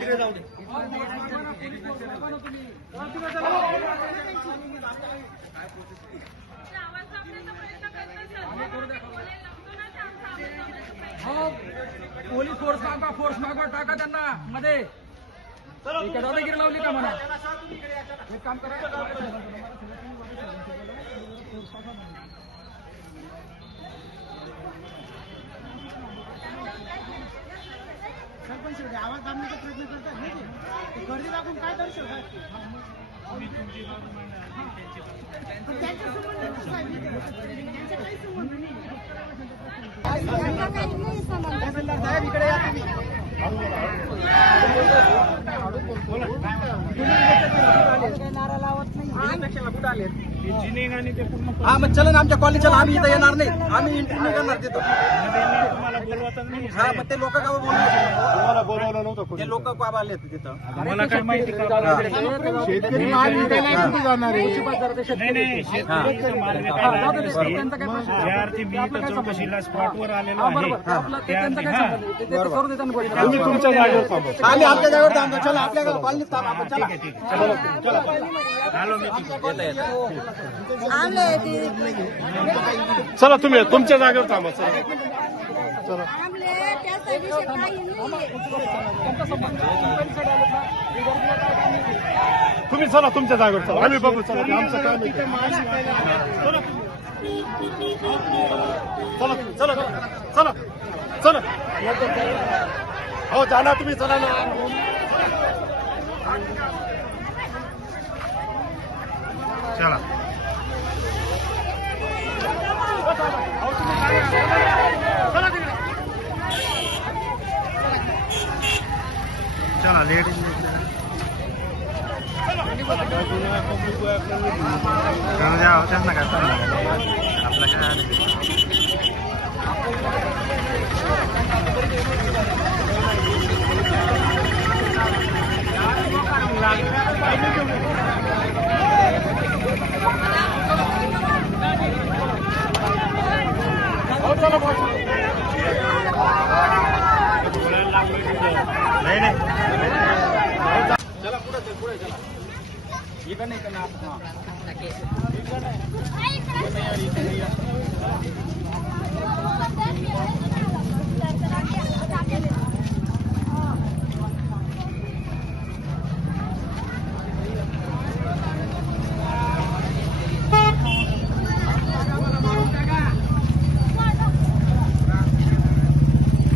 तिकडे जाऊ दे. Police force मागवा टाका त्यांना मध्ये. दादागिरी लावली का म्हणा. एक काम करा, सरपंच आवाज दाबण्याचा प्रयत्न करतात नाही ते गर्दी दाखवून काय दर्शवतात त्यांचा संबंध साहेब त्यांचा काही संबंध नाही. साहेब इकडे या तुम्ही. नारा लावत नाही. कुठे आले हा मग चला ना आमच्या कॉलेजला. आम्ही इथं येणार नाही. आम्ही इंटरव्ह्यू करणार तिथं. हा मग ते लोक का बोलवलं नव्हतं. ते लोक का आले तिथं. मला काय माहिती शेतकरी माल विकायला कुठे जाणार आहे. चौकशीला स्पॉटवर आलेलो आहे. तुम्ही तुमच्या जागेवर थांबा. आम्ही आमच्या जागेवर थांबतो. चला आपल्याकडे कॉलनीत थांबा आपण. चला चला तुम्ही तुमच्या जागेवर थांबा. चला तुम्ही चला तुमच्या जागेवर. चला आम्ही बघू. चला आमचं काम आहे. चला चला चला चला हो जाना तुम्ही. चला ना. चला चला लेडीज होत्याच ना काय आपलं काय. नाही नाही चला पुढे चला. इकडे नाही करणार. नाही